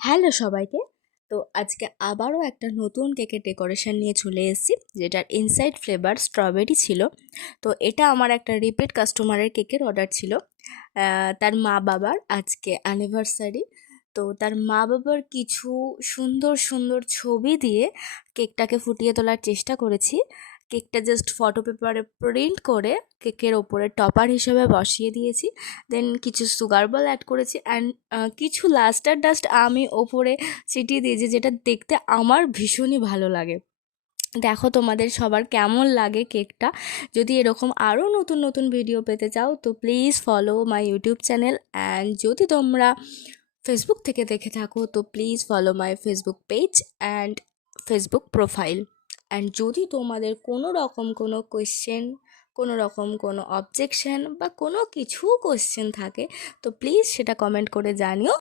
Hello সবাইকে। তো আজকে আবারও একটা নতুন কেকের ডেকোরেশন নিয়ে চলে এসেছি, যেটার ইনসাইড ফ্লেভার স্ট্রবেরি ছিল। তো এটা আমার একটা রিপিট কাস্টমারের কেকের অর্ডার ছিল। তার মা বাবার আজকে অ্যানিভার্সারি। তো তার মা বাবার কিছু সুন্দর সুন্দর ছবি দিয়ে কেকটাকে ফুটিয়ে তোলার চেষ্টা করেছি। কেকটা জাস্ট ফটো পেপারে প্রিন্ট করে কেকের ওপরে টপার হিসেবে বসিয়ে দিয়েছি। দেন কিছু সুগার বল অ্যাড করেছি অ্যান্ড কিছু লাস্টার ডাস্ট আমি ওপরে ছিটিয়ে দিয়েছি, যেটা দেখতে আমার ভীষণই ভালো লাগে। দেখো তোমাদের সবার কেমন লাগে কেকটা। যদি এরকম আরও নতুন নতুন ভিডিও পেতে চাও তো please follow my YouTube channel, and যদি তোমরা ফেসবুক থেকে দেখে থাকো তো please follow my Facebook page and Facebook profile. And যদি তোমাদের কোনো রকম কোনো কোয়েশ্চেন, কোনো রকম কোনো অবজেকশন বা কোনো কিছু কোয়েশ্চেন থাকে তো প্লিজ সেটা কমেন্ট করে জানিও।